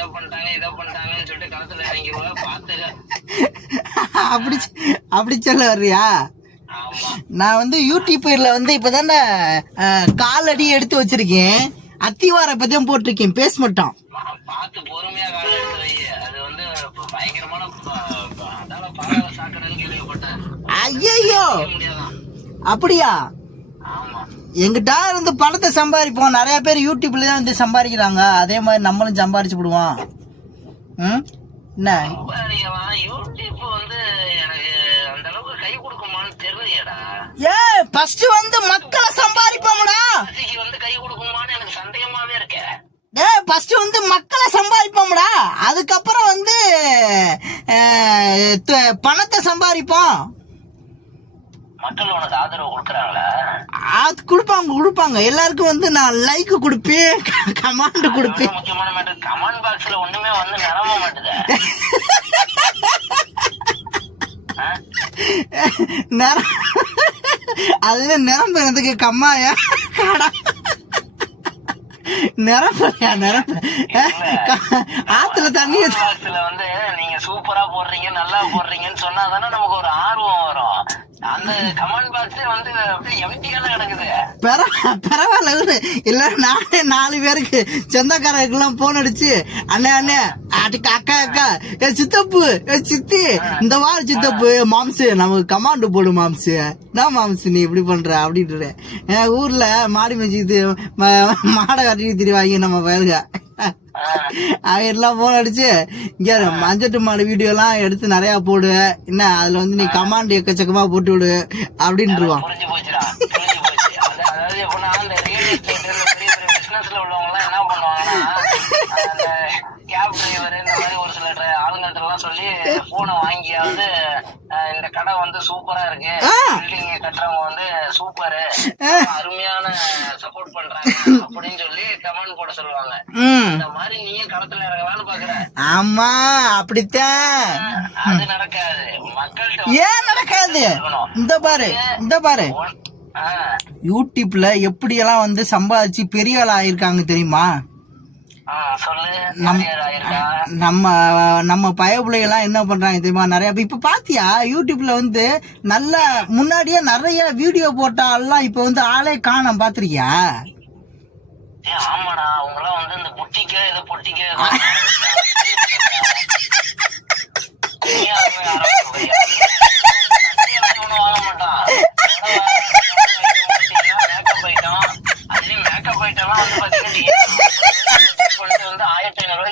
அதை பண்ணிட்டாங்க இதை பண்ணிட்டாங்கன்னு சொல்லிட்டு களத்துல இறங்கிடுவா பாத்துக்க. அப்படி அப்படி சொல்ல வர்றியா? நான் வந்து யூடியூப்ல வந்து இப்பதானே காலடி எடுத்து வச்சிருக்கேன். அத்திவார பத்தியும் போட்டிருக்கேன், பேச மாட்டோம். பார்த்து பொறுமையா கால எடுத்து வை. அது வந்து பயங்கரமான அதால பாதாள சாக்கடைன்னு கேள்விப்பட்டேன். ஐயோ அப்படியா? ஆமா, எங்கிட்ட இருந்து பணத்தை சம்பாதிப்போம். நிறைய பேர் யூடியூப்ல தான் வந்து சம்பாதிக்கிறாங்க. அதே மாதிரி நம்மளும் சம்பாதிச்சு விடுவோம். என்ன யூடியூப் வந்து எனக்கு அந்த அளவுக்கு கை கொடுக்குமான்னு தெரியலையடா. ஃபர்ஸ்ட் வந்து மக்களை சம்பாதிப்போம்டா. வந்து கை கொடுக்குமான்னு எனக்கு சந்தேகமாவே இருக்கு. ஃபர்ஸ்ட் வந்து மக்களை சம்பாதிப்போம்டா, அதுக்கப்புறம் வந்து பணத்தை சம்பாதிப்போம். மக்கள் உனக்கு ஆதரவு கொடுக்குறாங்களா? அது கொடுப்பாங்க. எல்லாருக்கும் வந்து நான் லைக் கொடுப்பேன், கமெண்ட் கொடுப்பேன். முக்கியமான மேட்டர், கமெண்ட் பாக்ஸ்ல ஒண்ணுமே வந்து நிரம்ப மாட்டுது. அது நிரம்புறதுக்கு கம்மாயா காடா நிரம்பலையா? ஆத்துல தண்ணி வந்து நீங்க சூப்பரா போடுறீங்க, நல்லா போடுறீங்கன்னு சொன்னாதானே நமக்கு ஒரு ஆர்வம் வரும். அந்த கமெண்ட் பாக்ஸே வந்து அப்படியே எம்டியா கிடக்குது. பரவாயில்ல இல்ல, நானே 4 பேருக்கு சொந்தக்காரருக்கு எல்லாம் போன் அடிச்சு, அண்ணே அக்கா சித்தப்பு சித்தி இந்த வாரம் சித்தப்பு மாம்சு நமக்கு கமாண்டு போடு மாம்சு, நான் மாம்சு நீ இப்படி பண்ற அப்படின்ற. என் ஊர்ல மாடி மேய்ச்சிட்டு மாடை கட்டிட்டு திரிவாங்க நம்ம பயிருங்க. எல்லாம் போன் அடிச்சு இங்க மஞ்சட்டு மாடு வீடியோ எல்லாம் எடுத்து நிறைய போடு, என்ன அதுல வந்து நீ கமாண்ட் எக்கச்சக்கமா போட்டு விடு அப்படின்ட்டுருவான். அதாவது எப்படின்னா இந்த ரியல் எஸ்டேட் பெரிய பெரிய பிசினஸ்ல உள்ளவங்க எல்லாம் என்ன பண்ணுவாங்கன்னா, அந்த கேப் டிரைவர் இந்த மாதிரி ஒரு சில ஆளுங்கள்ட்ட எல்லாம் சொல்லி போனை வாங்கியாவது இந்த கடை வந்து சூப்பரா இருக்கு, பில்டிங் கட்டுறவங்க வந்து சூப்பரு, அருமையான சப்போர்ட் பண்றாங்க அப்படின்னு சொல்லி கமெண்ட் போட சொல்லுவாங்க. இந்த மாதிரி நீயும் களத்துல இறங்கலான்னு பாக்குற. ஆமா அப்படித்தான். அது நடக்காது. மக்கள்கிட்ட ஏன் நடக்காது? இந்த பாரு யூடியூப்ல எப்படி எல்லாம் வந்து சம்பாதிச்சு பெரிய ஆள் ஆயிருக்காங்க தெரியுமா? நம்ம பயப்புள்ளைகள்லாம் என்ன பண்றாங்க தெரியுமா? நிறைய இப்ப பாத்தியா யூடியூப்ல வந்து நல்ல முன்னாடியே நிறைய வீடியோ போட்டாலாம் இப்ப வந்து ஆளே காணோம், பாத்திருக்கியா? ஆமாடா, அவங்க எல்லாம் வந்து இந்த பொட்டிக்க இதை பொட்டிக்க